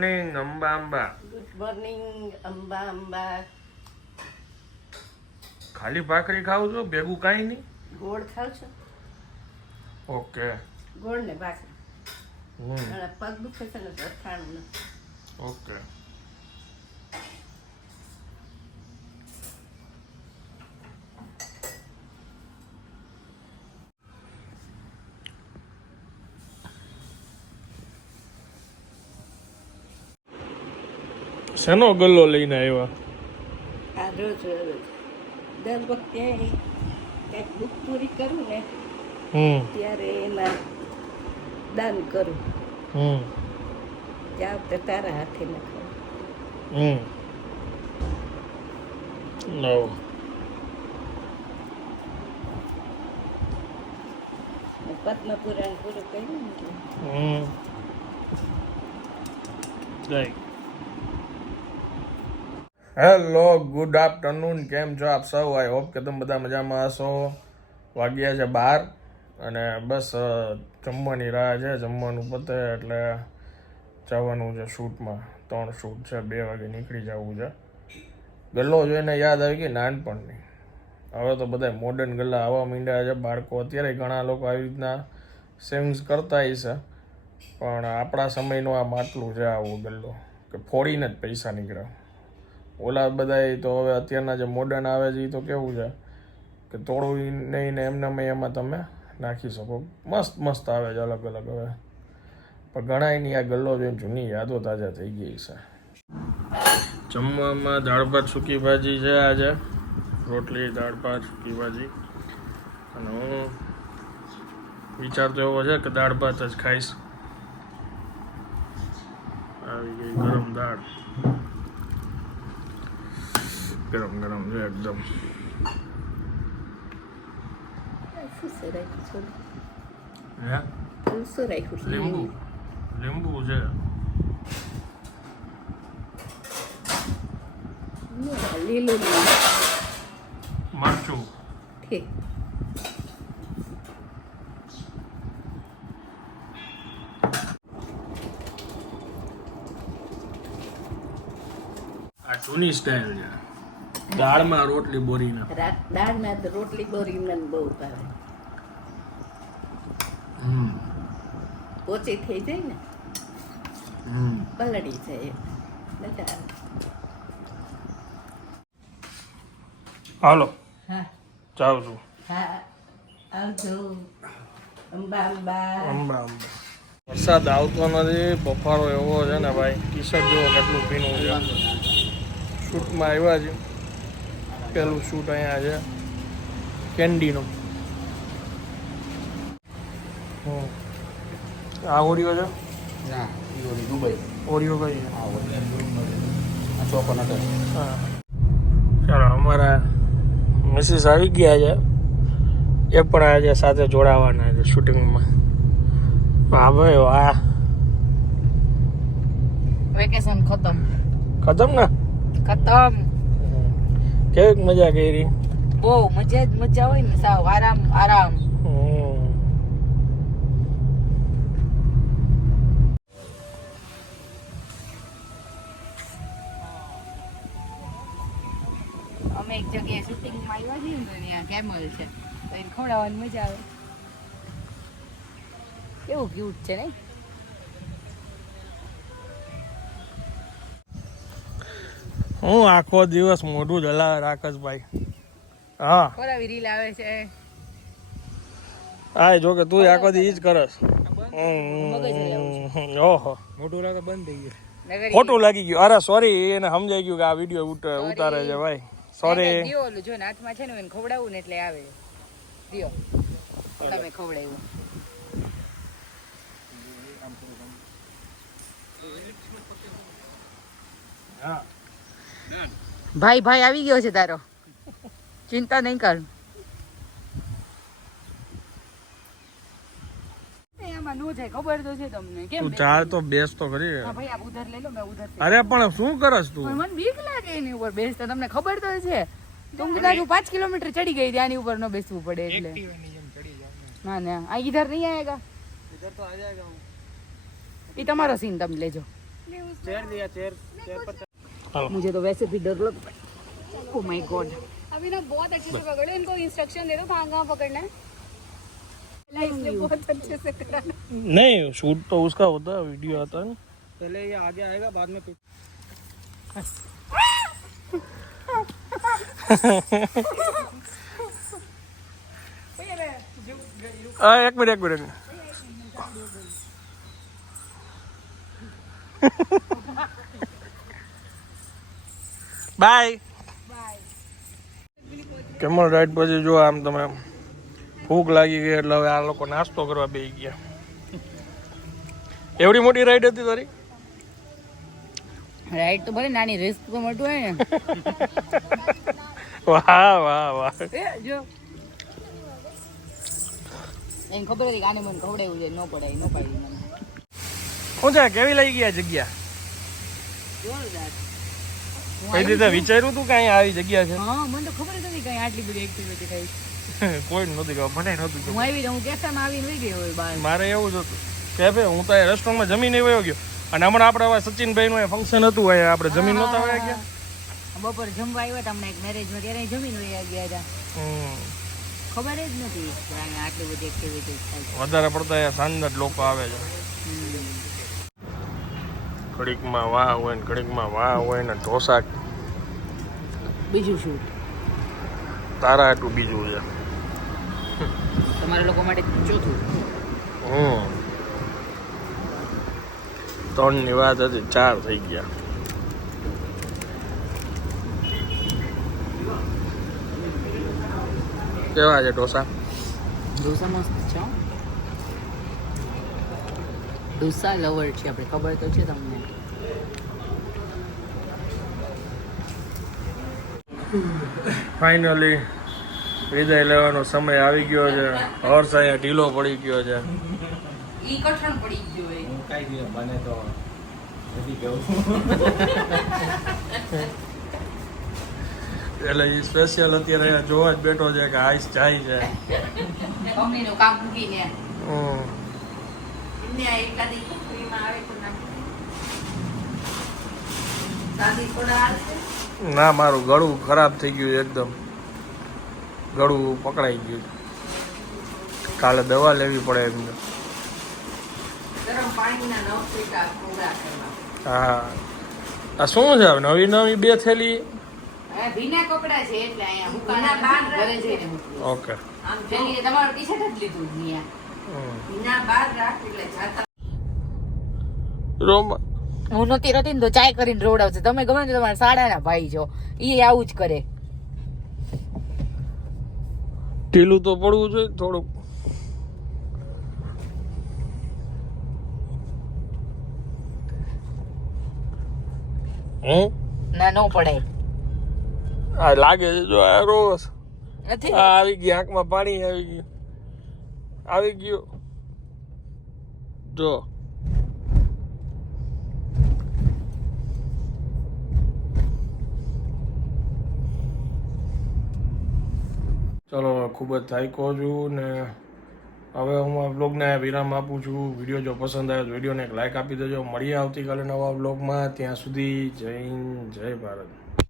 Morning Amba Amba. Good morning Amba Amba. ખાલી ભાખરી ખાવ છો, ભેગું કાંઈ નહીં? ગોળ ખાવ છો? ઓકે. ગોળ ને ભાખરી. પગ દુખે છે ને અથાણું નથી. ઓકે. શેનો ગલ્લો લઈને આવ્યા? આ રોજ દર વખતે કંઈક દુઃખ પૂરી કરું ને ત્યારે એમાં દાન કરું. ત્યાં તો તારા હાથે નખાવ. પદ્મ પુરાણ પૂરું કર્યું ને. Hello, good afternoon. કેમ છો આપ સૌ? આઈ હોપ કે તમે બધા મજામાં હશો. વાગ્યા છે 12 અને બસ જમવાની રાહ છે. જમવાનું પતે એટલે જવાનું છે શૂટમાં. 3 શૂટ છે, 2 વાગે નીકળી જવું છે. ગલ્લો જોઈને યાદ આવી ગઈ નાનપણની. હવે તો બધા મોડર્ન ગલ્લા આવવા માંડ્યા છે. બાળકો અત્યારે ઘણા લોકો આવી રીતના સેવિંગ્સ કરતા હશે, પણ આપણા સમયનો આ માટલું છે આવો ગલ્લો કે ફોડીને જ પૈસા નીકળે. ઓલા બધાય તો હવે અત્યારના જે મોડર્ન આવે છે એ તો કેવું છે કે તોડવું નહીં ને એમને એમાં તમે નાખી શકો. મસ્ત મસ્ત આવે છે અલગ અલગ. હવે પણ ઘણાયની આ ગલ્લો જોઈને જૂની યાદો તાજા થઈ ગઈ છે. જમવામાં દાળ ભાત સૂકી ભાજી છે આજે. રોટલી, દાળ ભાત, સૂકી ભાજી. અને હું વિચાર તો એવો છે કે દાળ ભાત જ ખાઈશ. આવી ગઈ ગરમ દાળ. ગરમ ગરમ છે એકદમ. લીંબુ લીંબુ છે. લીલું મરચું. આ જૂની સ્ટાઇલ છે. દાળમાં રોટલી બોરીને. દાળમાં તો રોટલી બોરી મને બહુ ભાવે. ઓછી થઈ જાય ને, પલળી જાય મજા આવે. હાલો, હા જાઉં છું. હા આવજો. અંબા અંબા. અંબા અંબા. વરસાદ આવતો નથી, બફારો એવો છે ને ભાઈ. ટી શર્ટ જેવો કેટલું ભીનું છે. શૂટમાં આવ્યા છે. પેલું શૂટ અહીંયા છે કેન્ડીનું. આ ઓરિયો છે? ના, દુબઈ. ઓરિયો કઈ? આ ચોકોનટ. હા, ચાલો. અમારા મિસિસ આવી ગયા છે. એ પણ આજે સાથે જોડાવાના છે શૂટિંગમાં. હા ભાઈ, વાહ. વેકેશન ખતમ. ખતમ ને? ખતમ. કેવી મજા કરી? બહુ મજા જ મજા હોય ને. સાવ આરામ આરામ. અમે એક જગ્યાએ શૂટિંગમાં આવ્યા છીએ ને, તો ત્યાં કેમલ છે, તો એને ખવડાવવાની મજા આવે. કેવું ક્યુટ છે નહીં? હું આખો દિવસ મોઢું જ હલાવે રાકેશભાઈ. હા, ખોરાવી રીલ આવે છે. હા, જો કે તું આખો દી જ કરસ. ઓહો, મોટું લાગે બંધ થઈ ગયું. ખોટું લાગી ગયું. અરે સોરી, એને સમજાઈ ગયું કે આ વિડીયો ઉતારે છે ભાઈ. સોરી. દિયો ઓલું જો ને હાથમાં છે ને, એને ખવડાવું ને એટલે આવે. દિયો ઓલા મેં ખવડાવ્યું. હા, ભાઈ ભાઈ આવી ગયો છે તારો. ચિંતા નહીં કર. એમાં નો જાય, ખબર તો છે તમને. કેમ તું ચાલ તો બેસ તો ખરી. હા ભાઈ, આપ ઉધર લઈ લો, મેં ઉધર. અરે પણ શું કરસ તું? પણ મને બીક લાગે એની ઉપર બેસતા. તમને ખબર તો છે. તુંગનાનું 5 કિલોમીટર ચડી ગઈ, ત્યાંની ઉપર ન બેસવું પડે એટલે. ના ના, આ ઈધર નહીં આયેગા. इधर तो आ जाएगा वो. એ તમારો સીન તમે લેજો. चेयर दिया चेयर चेयर पर मुझे तो वैसे भी डर लगता है ओह माय गॉड अभी ना बहुत अच्छे से पकड़ो इनको इंस्ट्रक्शन दे दो कहाँ पकड़ना है इसलिए बहुत अच्छे से कराना नहीं शूट तो उसका होता है वीडियो आता है ना पहले ये आगे आएगा बाद में एक मिनट બાય કેમલ રાઈડ પછી જો આમ તમે ભૂખ લાગી ગઈ એટલે હવે આ લોકો નાસ્તો કરવા બેસી ગયા એવડી મોટી રાઈડ હતી તારી રાઈટ તો ભલે નાની રિસ્ક તો મોટું હોય ને વાહ વાહ વાહ એ જો એને ખબર હતી કે આને મને ખવડાવ્યું છે ન પડાય ન પાડી મને શું છે કેવી લઈ ગયા જગ્યા જોરદાર કઈ રીતે વિચાર્યું તું કે અહીંયા આવી જગ્યા છે હા મને તો ખબર જ નથી કઈ આટલી બધી એક્ટિવિટી થઈ કોઈ નહોતી ખબર મને નહોતું હું આવી હું કેસામાં આવીને વહી ગઈ હોય બહાર મારે એવું જ હતું કે ભાઈ હું તો રેસ્ટોરન્ટમાં જમીને વયો ગયો અને હમણાં આપણે હવે સચિનભાઈનું ફંક્શન હતું અહીંયા આપણે જમીન નહોતા વયા ગયા બપોર જમવા આવ્યા હતા હમણાં એક મેરેજમાં ત્યારે જમીન વહી ગયા હતા ખબર જ નથી કે અહીંયા આટલી બધી એક્ટિવિટી થાય છે વધારે પડતા અહીંયા સાંજના જ લોકો આવે છે ઘડીકમાં વાહ હોય ને ઘડીકમાં વાહ હોય ને ઢોસા બીજું શું તારા આટલું બીજું છે તમારા લોકો માટે ચોથું 3 ની વાત હતી 4 થઈ ગયા કેવા છે ઢોસા ઢોસા મસ્ત છે હો. ઢોસા લવર છે આપણે ખબર તો છે તમને ફાઇનલી વિદાય લેવાનો સમય આવી ગયો છે હોર્સ અહીંયા ઢીલો પડી ગયો છે ઈ કઠણ પડી ગયો એ કઈ દે બને તો નથી કેવું એટલે એ સ્પેશિયલ અત્યારે અહીંયા જોવા જ બેઠો છે કે આઈસ જાય છે કંપનીનું કામ મૂકીને હમ. એમને આ એકાદી કંપનીમાં આવે તો નાખી સાદી થોડા હાલશે ના મારું ગળું ખરાબ થઈ ગયું છે એકદમ ગળું પકડાઈ ગયું કાલે દવા લેવી પડે એમને ગરમ પાણીના નવ પીટા કોગળા કરવા હા આ શું છે હવે નવી નવી 2 થેલી ભીના કપડા છે એટલે અહીંયા હુકાના બહાર ઘરે જઈને મૂકવું ઓકે આમ જલ્દી તમારું ટી શર્ટ જ લીધું અહીંયા ભીના બહાર રાખ એટલે જાતા રોમા હું નહોતી રહેતી ને તો ચાય કરીને રોવડાવશે તમે ગમે ને તમારા સાડાના ભાઈ છો એ આવું જ કરે ઢીલું તો પડવું જોઈએ થોડુંક ના નો પડાય આ લાગે છે જો આ રોસ નથી આ આવી ગઈ આંખમાં પાણી આવી ગયું જો ચલો ખૂબ જ થાક્યો છું ને હવે હું આ વ્લોગને વિરામ આપું છું વિડીયો જો પસંદ આવ્યો તો વિડીયોને એક લાઈક આપી દેજો મળીએ આવતીકાલે નવા વ્લોગમાં ત્યાં સુધી જય હિન્દ જય ભારત